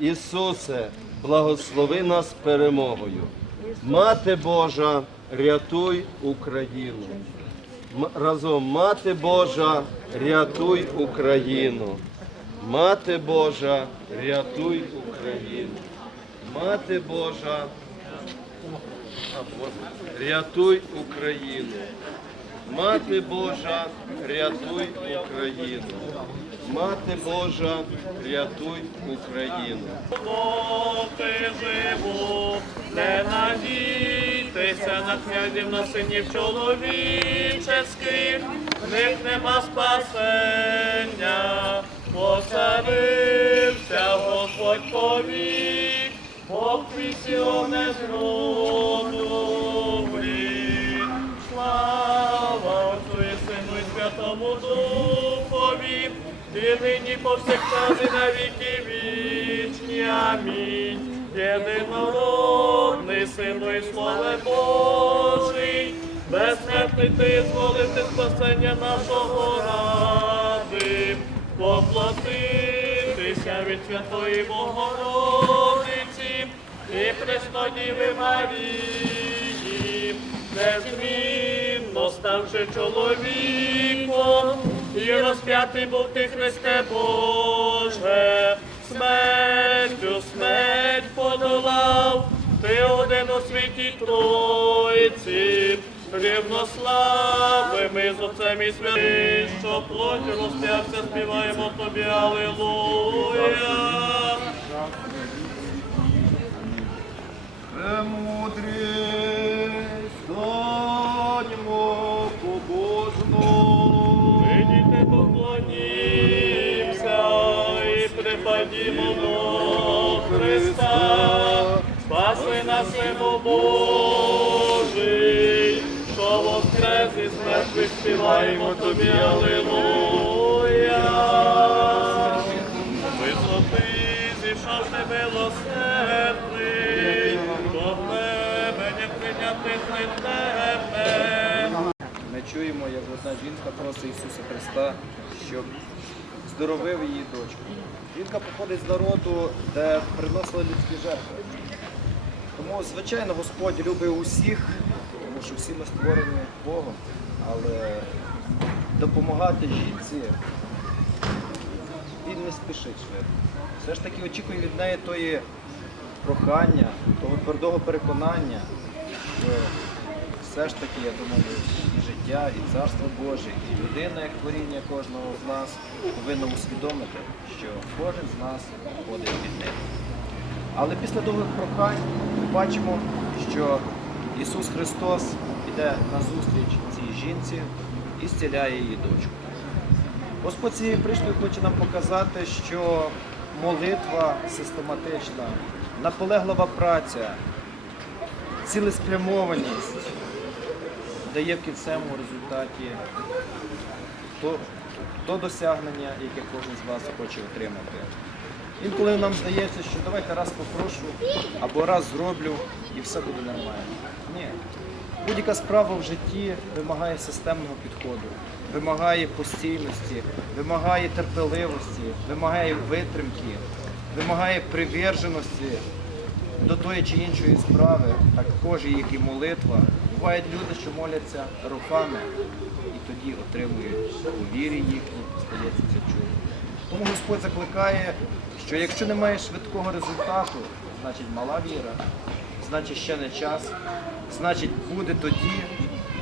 Ісусе, благослови нас перемогою. Мати Божа, рятуй Україну. Разом Мати Божа, рятуй Україну. Мати Божа, рятуй Україну. Мати Божа, рятуй Україну. Мати Божа, рятуй Україну. Мати Божа, рятуй Україну. Поки живу, не надійтеся на князів, на синів чоловіческих, в них нема спасення, поцарився Господь повік, Бог не зроблі. Слава Отцю і Сину і Святому Духові, і нині повсякчас і на віки вічні. Амінь. Єдинородний Сину і Слове Божий, безсмертний ти зволити спасення нашого ради, поплатитися від Святої Богородиці і Преснодіви Марії, незмінно ставши чоловіком, і розп'ятий був ти Христе Боже, смертю смерть подолав, ти один у світі Тройці, рівнославими з отцем і святим, що плоті розп'явся, співаємо тобі, Аллилуйя. Премудрість, припадімо до Христа, спаси нас, Сину Божий, що воскрес із мертвих співаємо тобі, Аллилуйя. Висоти зійшов ти милосердний, до племені прийнятих не тебе. Ми чуємо, як одна жінка просить Ісуса Христа, щоб здоровив її дочку. Жінка походить з народу, де приносили людські жертви. Тому, звичайно, Господь любить усіх, тому що всі ми створені Богом, але допомагати жінці він не спішить швидко. Все ж таки очікує від неї тої прохання, того твердого переконання, що все ж таки, я думаю, і життя, і царство Боже, і людина, як творіння кожного з нас, повинна усвідомити, що кожен з нас ходить від них. Але після довгих прохань ми бачимо, що Ісус Христос іде на зустріч цій жінці і зціляє її дочку. Господь цією прийшлою хоче нам показати, що молитва систематична, наполеглива праця, цілеспрямованість дає в кінцевому результаті то, то досягнення, яке кожен з вас хоче отримати. Інколи нам здається, що давайте раз попрошу або раз зроблю і все буде нормально. Ні. Будь-яка справа в житті вимагає системного підходу, вимагає постійності, вимагає терпеливості, вимагає витримки, вимагає приверженості до тої чи іншої справи, також як і молитва. Бувають люди, що моляться роками і тоді отримують у вірі їхній, стається це чудо. Тому Господь закликає, що якщо немає швидкого результату, значить мала віра, значить ще не час, значить буде тоді,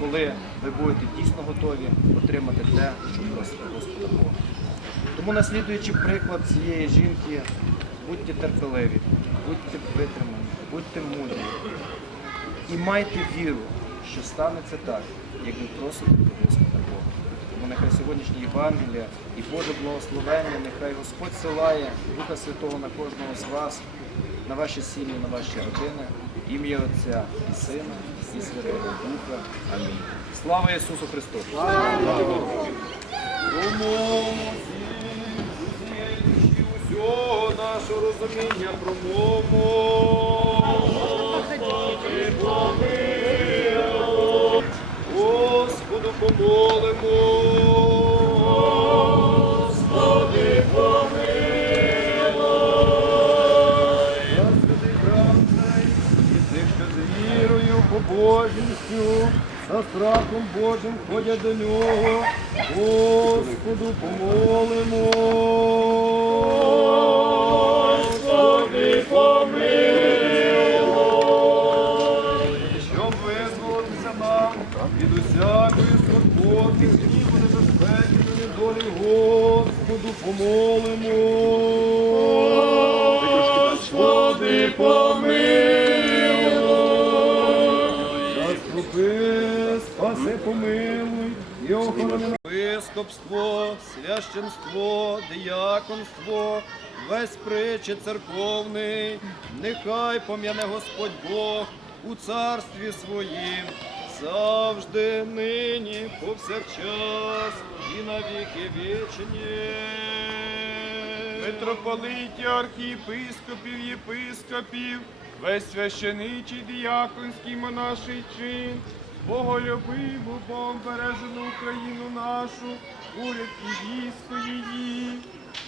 коли ви будете дійсно готові отримати те, що просите Господа Бога. Тому наслідуючи приклад цієї жінки, будьте терпеливі, будьте витримані, будьте мудрі і майте віру, що станеться так, як ви просите про Господа Бога. Тому нехай сьогоднішнє Євангелія і Боже благословення, нехай Господь силає Духа Святого на кожного з вас, на ваші сім'ї, на ваші родини, ім'я Отця і Сина, і Святого Духа. Амінь. Слава Ісусу Христу! Усього нашого розуміння промовмо. Господу помолимо, Господи, помилуй! Господи, правдай, і тих, що з вірою, побожністю, за страхом Божим ходять до нього, Господу помолимо. Помолимо. Господи, Заступи, спаси, помилуй. І охорони Єпископство, священство, дияконство, весь притчі церковний, нехай пом'яне Господь Бог у царстві своїм, завжди, нині, повсякчас і на віки вічні. Митрополиті, архієпископів, єпископів, весь священичий, діяконський монаший чин, боголюбиву, Богом бережену Україну нашу, уряд і її,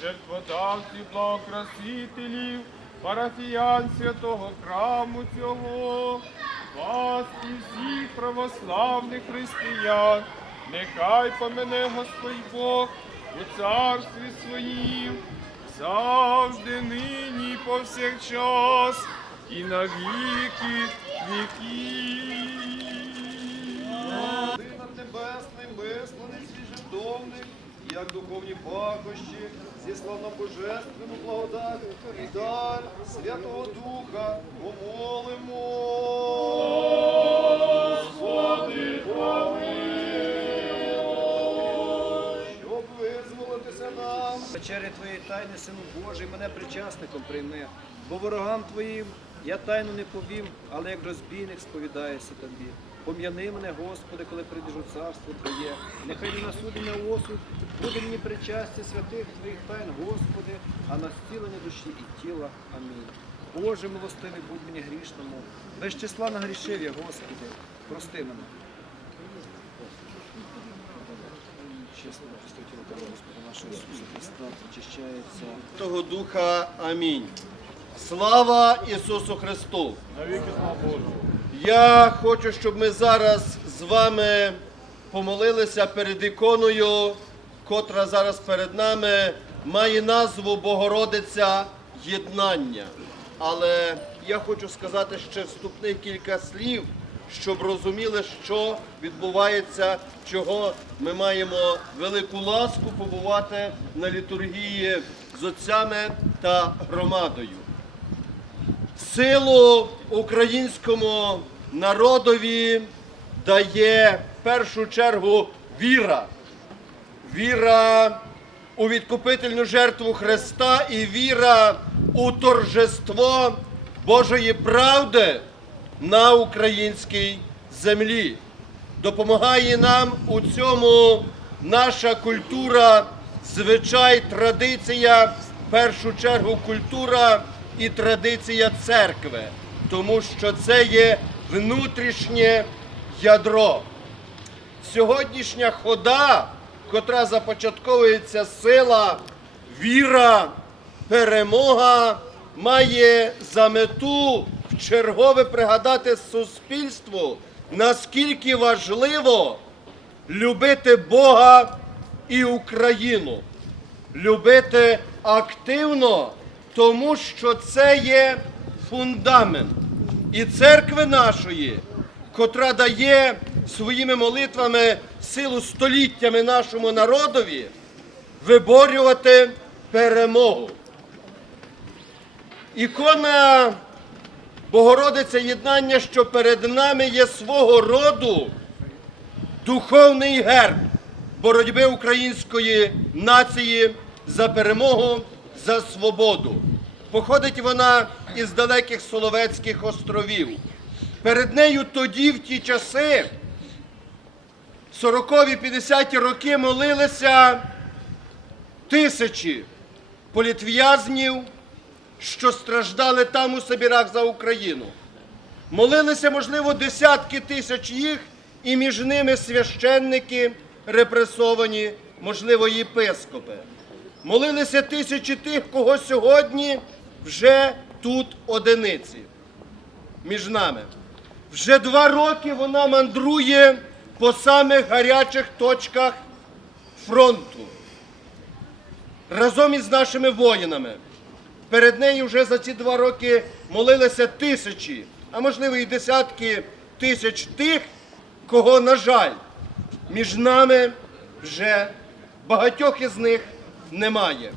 жертводавців, благокрасителів, парафіян святого храму цього, вас і всіх православних християн, нехай помене Господь Бог у царстві своїм, завжди нині повсякчас і на віки віків. Синам небесним, висланий свіжендовних, як духовні пахощі, зі славнобожественну благодать і дар Святого Духа помолимо. Господи, щоб Вечері Твоєї тайни, Сину Божий, мене причасником прийми, бо ворогам Твоїм я тайну не повім, але як розбійник сповідаюся тобі. Пом'яни мене, Господи, коли прийдеш у царство Твоє. Нехай не на суді не осуд, буде мені причастя святих Твоїх тайн, Господи, а на зцілення душі і тіла. Амінь. Боже милостивий, будь мені грішному. Без числа нагрішив я, Господи, прости мене. Чесно, Христові тіло Господа нашого Ісуса Христа, очищається. Того Духа. Амінь. Слава Ісусу Христу! Навіки слава Божу. Я хочу, щоб ми зараз з вами помолилися перед іконою, котра зараз перед нами має назву Богородиця Єднання. Але я хочу сказати ще вступних кілька слів, щоб розуміли, що відбувається, чого ми маємо велику ласку побувати на літургії з отцями та громадою силу українському народові дає в першу чергу віра. Віра у відкупительну жертву Христа і віра у торжество Божої правди на українській землі. Допомагає нам у цьому наша культура, звичай, традиція, в першу чергу культура і традиція церкви, тому що це є внутрішнє ядро. Сьогоднішня хода, котра започатковується сила, віра, перемога, має за мету вчергове пригадати суспільству, наскільки важливо любити Бога і Україну. Любити активно, тому що це є фундамент і церкви нашої, котра дає своїми молитвами силу століттями нашому народові виборювати перемогу. Ікона Богородиця єднання, що перед нами є свого роду духовний герб боротьби української нації за перемогу, за свободу. Походить вона із далеких Соловецьких островів. Перед нею тоді, в ті часи, 40-50-ті роки молилися тисячі політв'язнів, що страждали там у Сибірах за Україну. Молилися, можливо, десятки тисяч їх, і між ними священники репресовані, можливо, єпископи. Молилися тисячі тих, кого сьогодні вже тут одиниці між нами. Вже два роки вона мандрує по самих гарячих точках фронту разом із нашими воїнами. Перед нею вже за ці два роки молилися тисячі, а можливо і десятки тисяч тих, кого, на жаль, між нами вже багатьох із них немає.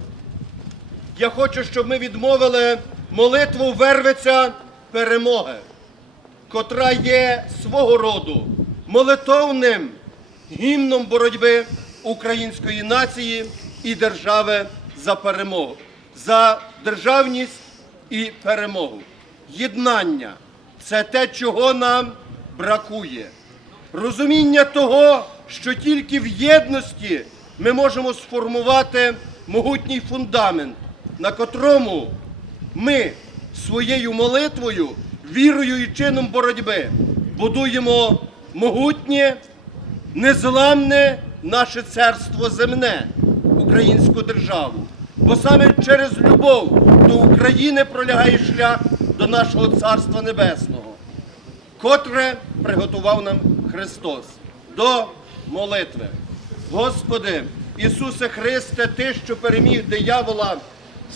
Я хочу, щоб ми відмовили молитву Вервиця перемоги, котра є свого роду молитовним гімном боротьби української нації і держави за перемогу, за державність і перемогу. Єднання це те, чого нам бракує. Розуміння того, що тільки в єдності ми можемо сформувати могутній фундамент, на котрому ми своєю молитвою, вірою і чином боротьби будуємо могутнє, незламне наше царство земне, українську державу. Бо саме через любов до України пролягає шлях до нашого Царства Небесного котре приготував нам Христос до молитви. Господи, Ісусе Христе, Ти, що переміг диявола,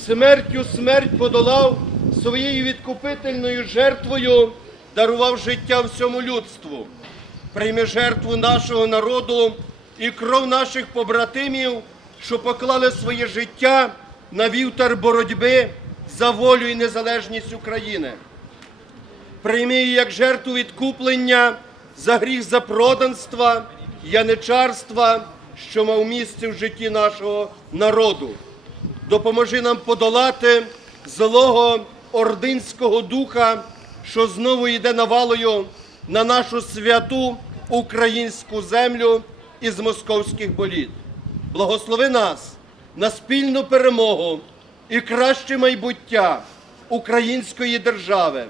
смертю смерть подолав, своєю відкупительною жертвою дарував життя всьому людству. Прийми жертву нашого народу і кров наших побратимів, що поклали своє життя на вівтар боротьби за волю і незалежність України прийми її як жертву відкуплення за гріх запроданства, яничарства, що мав місце в житті нашого народу. Допоможи нам подолати злого ординського духа, що знову йде навалою на нашу святу українську землю із московських боліт. Благослови нас на спільну перемогу і краще майбуття української держави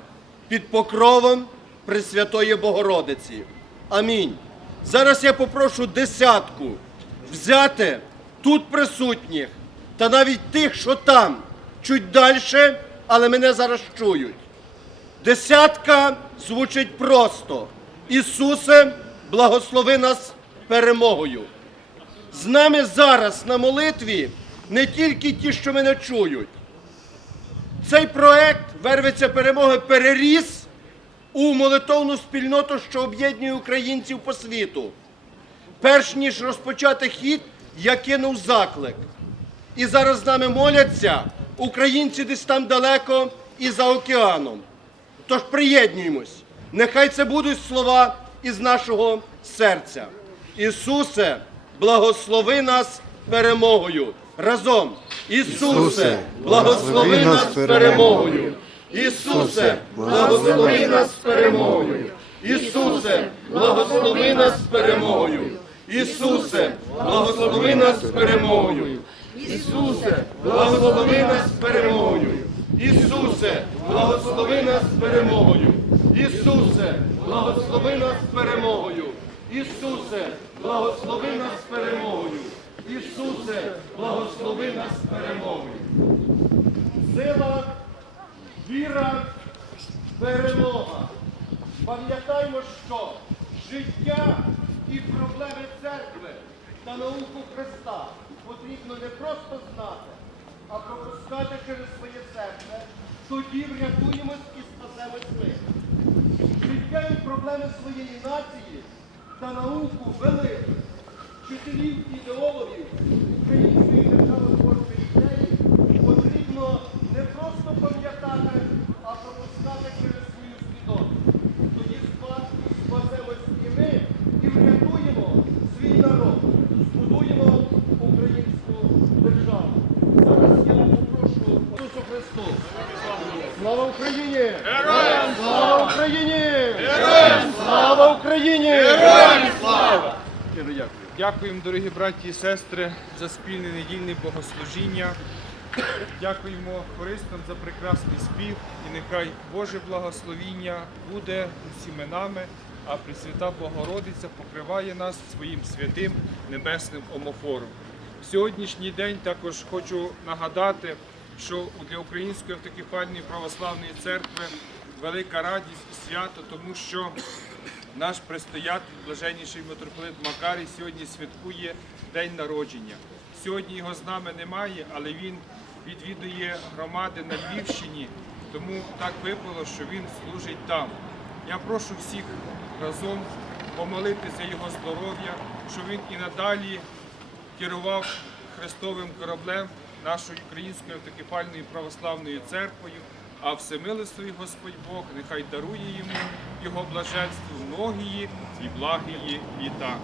під покровом Пресвятої Богородиці. Амінь. Зараз я попрошу десятку взяти тут присутніх та навіть тих, що там, чуть далі, але мене зараз чують. Десятка звучить просто. Ісусе, благослови нас перемогою. З нами зараз на молитві не тільки ті, що мене чують. Цей проект Вервиця перемоги переріс у молитовну спільноту, що об'єднує українців по світу. Перш ніж розпочати хід, я кинув заклик. І зараз з нами моляться українці десь там далеко і за океаном. Тож приєднуємось. Нехай це будуть слова із нашого серця. Ісусе, благослови нас перемогою. Разом. Ісусе, благослови нас перемогою. Ісусе, благослови нас перемогою. Ісусе, благослови нас перемогою. Ісусе, благослови нас перемогою. Ісусе, благослови нас перемогою. Ісусе, благослови нас перемогою. Ісусе, благослови нас перемогою. Ісусе, благослови нас перемогою. Ісусе, благослови нас перемогою. Сила, віра, перемога. Пам'ятаймо, що життя і проблеми церкви та науку Христа потрібно не просто знати, а пропускати через своє серце. Тоді врятуємось і спасемось ми. Життя і проблеми своєї нації та науку великих вчителів ідеологів української державотворчої ідеї потрібно не просто пам'ятати, а пропускати через свою свідомість. Тоді спасемось і ми, і врятуємо свій народ, збудуємо українську державу. Зараз я попрошу Ісусу Христу. Слава Україні! Героям слава Україні! Героям слава Україні! Героям! Щиро дякую. Дякуємо, дорогі браті і сестри, за спільне недільне богослужіння. Дякуємо хористам за прекрасний спів і нехай Боже благословіння буде усіми нами, а Пресвята Богородиця покриває нас своїм святим небесним омофором. В сьогоднішній день також хочу нагадати, що для Української автокефальної православної церкви велика радість і свято, тому що наш предстоятель, блаженніший митрополит Макарій, сьогодні святкує день народження. Сьогодні його з нами немає, але він відвідує громади на Львівщині, тому так випало, що він служить там. Я прошу всіх разом помолитися його здоров'я, щоб він і надалі керував Христовим кораблем нашою українською автокефальною православною церквою, а всемилостивий Господь Бог нехай дарує йому його блаженство многії і благії літа.